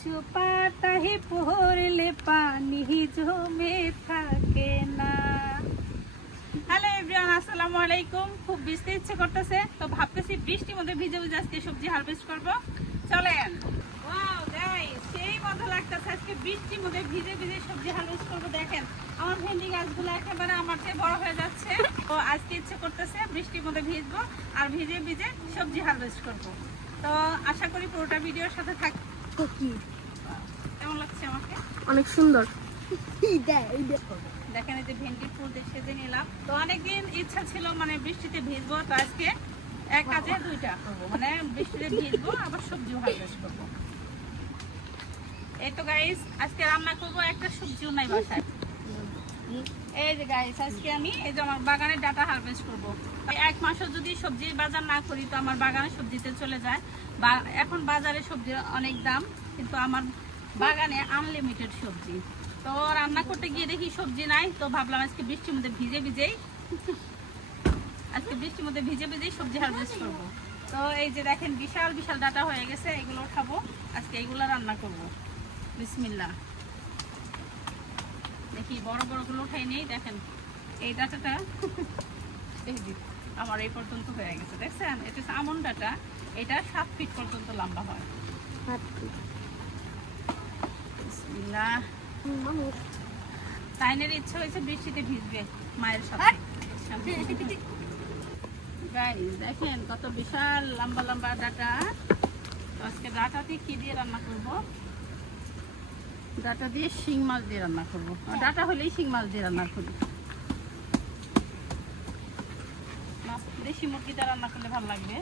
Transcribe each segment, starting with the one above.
কিছু পাতায় পড়লে পানি জমে থাকে না। হ্যালো এভরিওয়ান আসসালামু আলাইকুম। খুব ভিজতে ইচ্ছে করতেছে, তো ভাবতেছি বৃষ্টির মধ্যে ভিজে ভিজে আজকে সবজি হারভেস্ট করব। চলেন। ওয়াও গাইস সেই মজা লাগতেছে, আজকে বৃষ্টির মধ্যে ভিজে ভিজে সবজি হারভেস্ট করব। দেখেন, আমার ভেন্ডি গাছগুলো একেবারে আমার চেয়ে বড় হয়ে যাচ্ছে। তো আজকে ইচ্ছে করতেছে বৃষ্টির মধ্যে ভিজবো আর ভিজে ভিজে সবজি হারভেস্ট করব। তো আশা করি পুরোটা ভিডিওর সাথে থাক কি। কেমন লাগছে আমাকে? অনেক সুন্দর। দেখেন এই যে ভেন্ডি ফুল সেজে নিলাম। তো অনেকদিন ইচ্ছা ছিল মানে বৃষ্টিতে ভিজবো তো আজকে এক কাজে দুইটা করব। মানে বৃষ্টিতে ভিজবো আবার সবজি হারভেস্ট করব। এই তো গাইস আজকে রান্না করব একটা সবজিও নাই বাসায়। এই যে গাইস আজকে আমি এই যে আমার বাগানের ডাটা হারভেস্ট করব। এক মাসও যদি সবজির বাজার না করি, তো আমার বাগানে সবজিতে চলে যায়। এখন বাজারে সবজির অনেক দাম, কিন্তু আমার বাগানে আনলিমিটেড সবজি। তো রান্না করতে গিয়ে দেখি সবজি নাই, তো ভাবলাম আজকে বৃষ্টির মধ্যে ভিজে ভিজেই, আজকে বৃষ্টির মধ্যে ভিজে ভিজেই সবজি হারভেস্ট করব। তো এই যে দেখেন, বিশাল বিশাল ডাটা হয়ে গেছে, এগুলো খাব। আজকে এগুলো রান্না করব। বিসমিল্লাহ। দেখি বড় বড়গুলো উঠাই নেই দেখেন এই ডাটাটা আমার এই পর্যন্ত হয়ে গেছে দেখছেন? এটা হচ্ছে আমন ডাটা এটা সাত ফিট পর্যন্ত লম্বা হয়। তাইনের ইচ্ছা হয়েছে বৃষ্টিতে ভিজবে মায়ের সাথে। Guys, দেখেন কত বিশাল লম্বা লম্বা ডাটা। আজকে ডাটা দিয়ে কি দিয়ে রান্না করব? ডাটা দিয়ে শিং মাছ দিয়ে রান্না করব। ডাটা হলেই শিং মাছ দিয়ে রান্না করি। মাছ দেশি মুরগিটা রান্না করলে ভালো লাগবে।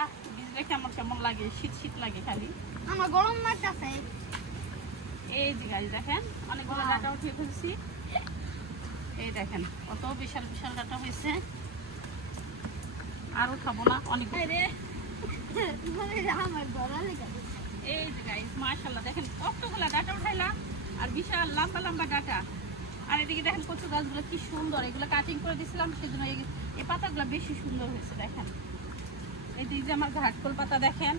আহ কেমন কেমন লাগে? শীত শীত লাগে খালি। আমার গরম লাগতেছে এই যে গাছ দেখেন অনেকগুলো ডাটা উঠিয়ে ফেলছি। এই দেখেন কত বিশাল বিশাল ডাটা হয়েছে। আর উঠাবো না অনেক। আমার এই যে গাইস মাশাআল্লাহ দেখেন কতগুলো ডাটা উঠাইলাম আর বিশাল লম্বা লম্বা ডাটা। আর এদিকে দেখেন কচু গাছগুলো কি সুন্দর এগুলো কাটিং করে দিয়েছিলাম সেজন্য এই এই পাতাগুলো বেশি সুন্দর হয়েছে দেখেন। এই দিক যে আমার ঘাটকোল পাতা দেখেন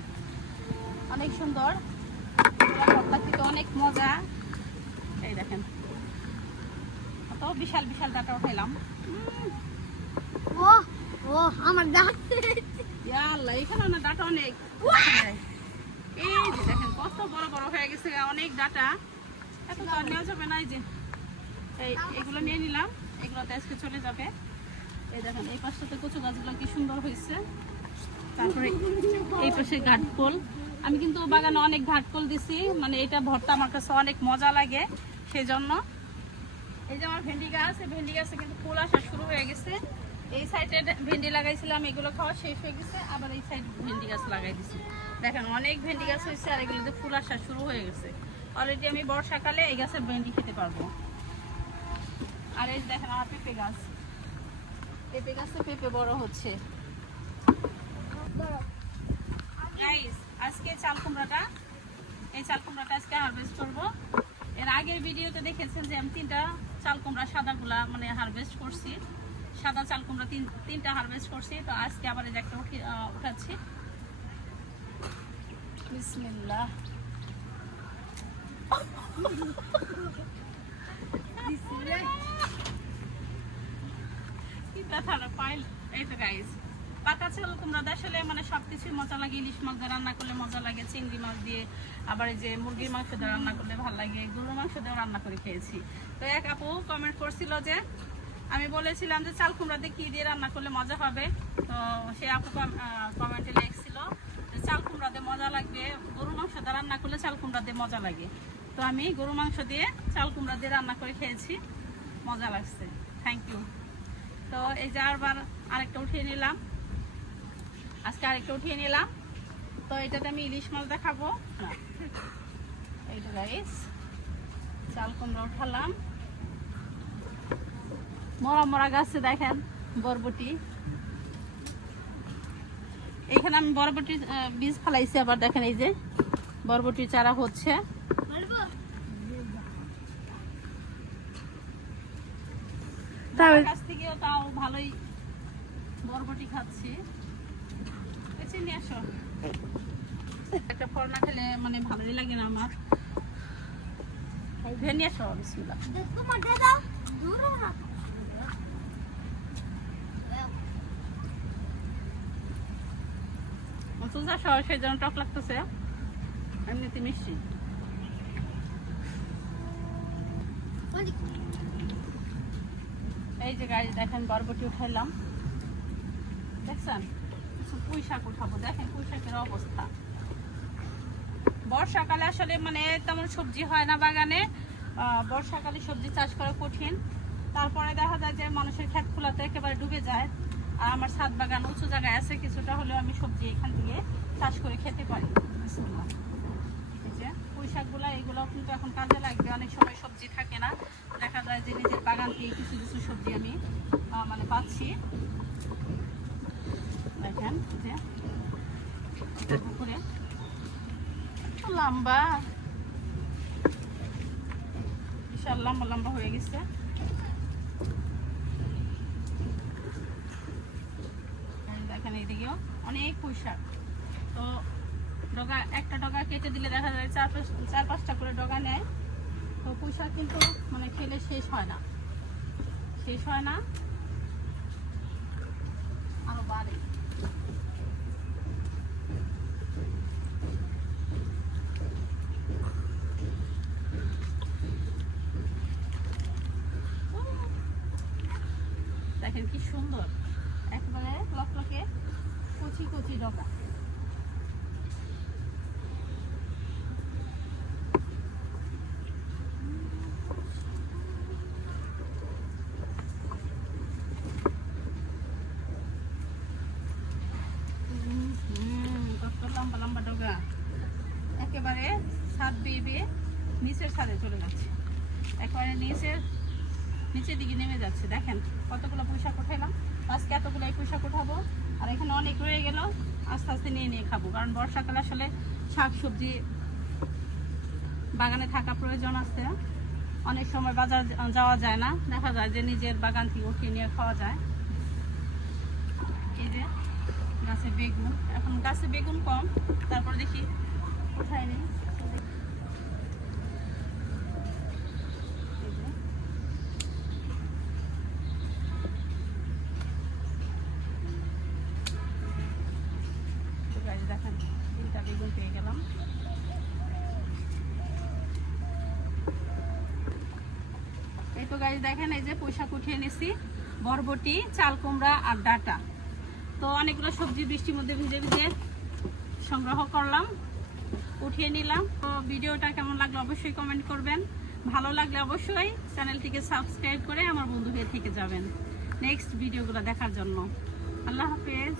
অনেক সুন্দর। ভর্তা অনেক মজা। এই দেখেন কত বিশাল বিশাল ডাটা উঠাইলাম। ও ও আমার ইয়া আল্লাহ এখানে ডাটা অনেক। কত বড় বড় হয়ে গেছে, অনেক ডাটা। এত এগুলো নিয়ে নিলাম আজকে চলে যাবে। এই পাশটাতে কচু গাছগুলো কি সুন্দর হয়েছে। তারপরে আমি কিন্তু বাগানে অনেক ঘাটকোল দিছি মানে এটা ভর্তা আমার কাছে অনেক মজা লাগে সেই জন্য এই যে আমার ভেন্ডি গাছ, এই ভেন্ডি গাছে কিন্তু ফুল আসা শুরু হয়ে গেছে। এই সাইডে ভেন্ডি লাগাইছিলাম, এগুলো খাওয়া শেষ হয়ে গেছে, আবার এই সাইড ভেন্ডি গাছ লাগাই দিছি। দেখেন, অনেক ভেন্ডি গাছ হয়েছে আর এগুলোতে ফুল আসা শুরু হয়ে গেছে। অলরেডি আমি বর্ষাকালে এই গাছে ভেন্ডি খেতে পারব। আর এই দেখেন, আমার পেঁপে গাছ। পেঁপে গাছে পেঁপে বড় হচ্ছে। আজকে চাল কুমড়াটা, এই চাল কুমড়াটা আজকে হারভেস্ট করব। এর আগের ভিডিওতে দেখেছেন যে আমি তিনটা চাল কুমড়া, সাদাগুলা মানে হারভেস্ট করছি। সাদা চাল কুমড়া তিন তিনটা হারভেস্ট করছি। তো আজকে আবার একটা উঠাচ্ছি। মানে চিংড়ি মাছ দিয়ে, আবার যে মাংস দিয়ে রান্না ভালো লাগে মাংস রান্না করে খেয়েছি। তো এক আপু কমেন্ট করছিল যে, আমি বলেছিলাম যে চাল কুমড়া দিয়ে কি দিয়ে রান্না করলে মজা হবে? তো সে আপু কমেন্টে লিখছিল যে চাল কুমড়া দিয়ে মজা লাগবে। গরুর মাংস দিয়ে রান্না করলে চাল কুমড়া দিয়ে মজা লাগে। তো আমি গরুর মাংস দিয়ে চাল কুমড়া দিয়ে রান্না করে খেয়েছি। মজা লাগছে। থ্যাংক ইউ তো এই যে আরবার আরেকটা উঠিয়ে নিলাম। আজকে আরেকটা উঠিয়ে নিলাম। তো এটাতে আমি ইলিশ মাছ দেখাবো। এইটা গাইস চাল কুমড়া উঠালাম। মরা মরা গাছে দেখেন বরবটি। এইখানে আমি বরবটির বীজ ফেলাইছি আবার দেখেন এই যে বরবটির চারা হচ্ছে। তাও কাছ থেকেও তাও ভালোই বরবটি খাচ্ছি। চিনি আসো। একটা ফল না খেলে মানে ভালোই লাগে না আমার। ভেনিয়ে সব বিসমিল্লাহ। তুলসা সহ সেই জন্য টক লাগতেছে। এমনিতে মিষ্টি। এই যে গাড়ি দেখেন বরবটি উঠাইলাম। দেখছেন? কিছু পুঁই উঠাবো। দেখেন পুঁই শাকের অবস্থা। বর্ষাকালে আসলে মানে তেমন সবজি হয় না বাগানে। বর্ষাকালে সবজি চাষ করা কঠিন। তারপরে দেখা যায় যে মানুষের ক্ষেত খোলাতে একেবারে ডুবে যায়। আমার ছাদ বাগান উঁচু জায়গায় আছে কিছুটা হলেও আমি সবজি এখান থেকে চাষ করে খেতে পারি। পুঁই শাকগুলো এগুলো কিন্তু এখন কাজে লাগবে। অনেক সময় সবজি থাকে না। দেখা যায় যে নিজের বাগান থেকে কিছু কিছু সবজি আমি মানে পাচ্ছি। দেখেন এই যে পুকুরে লম্বা। বিশাল লম্বা লম্বা হয়ে গেছে এই দেখেন এইদিকেও অনেক পুঁই শাক তো ডগা, একটা ডগা কেটে দিলে দেখা যায় চার চার পাঁচটা করে ডগা নেয়। তো শাক কিন্তু মানে খেলে শেষ হয় না। শেষ হয় না। আরও বাড়ে। দেখেন কি সুন্দর। কচি লম্বা লম্বা ডগা। একেবারে নিচের চলে যাচ্ছে। একেবারে নিচের দিকে নেমে যাচ্ছে। দেখেন কতগুলো পোশাক উঠাইলাম। আজকে এতগুলো এই পোশাক উঠাবো। আর এখানে অনেক রয়ে গেল। আস্তে আস্তে নিয়ে নিয়ে খাব, কারণ বর্ষাকালে আসলে শাক সবজি বাগানে থাকা প্রয়োজন আছে। অনেক সময় বাজার যাওয়া যায় না, দেখা যায় যে নিজের বাগান থেকে উঠিয়ে নিয়ে খাওয়া যায়। এই যে গাছে বেগুন, এখন গাছে বেগুন কম, তারপর দেখি কোথায় নেই এই যে তো guys দেখেন তিনটা বেগুন পেয়ে গেলাম। এই তো গাছ দেখেন এই যে পোশাক উঠিয়ে নিছি, বরবটি চাল কুমড়া আর ডাটা। তো অনেকগুলো সবজি বৃষ্টির মধ্যে ভিজে ভিজে সংগ্রহ করলাম, উঠিয়ে নিলাম। তো ভিডিওটা কেমন লাগল অবশ্যই কমেন্ট করবেন। ভালো লাগলে অবশ্যই চ্যানেলটিকে সাবস্ক্রাইব করে আমার বন্ধু হয়ে থেকে যাবেন। নেক্সট ভিডিওগুলো দেখার জন্য। আল্লাহ হাফেজ।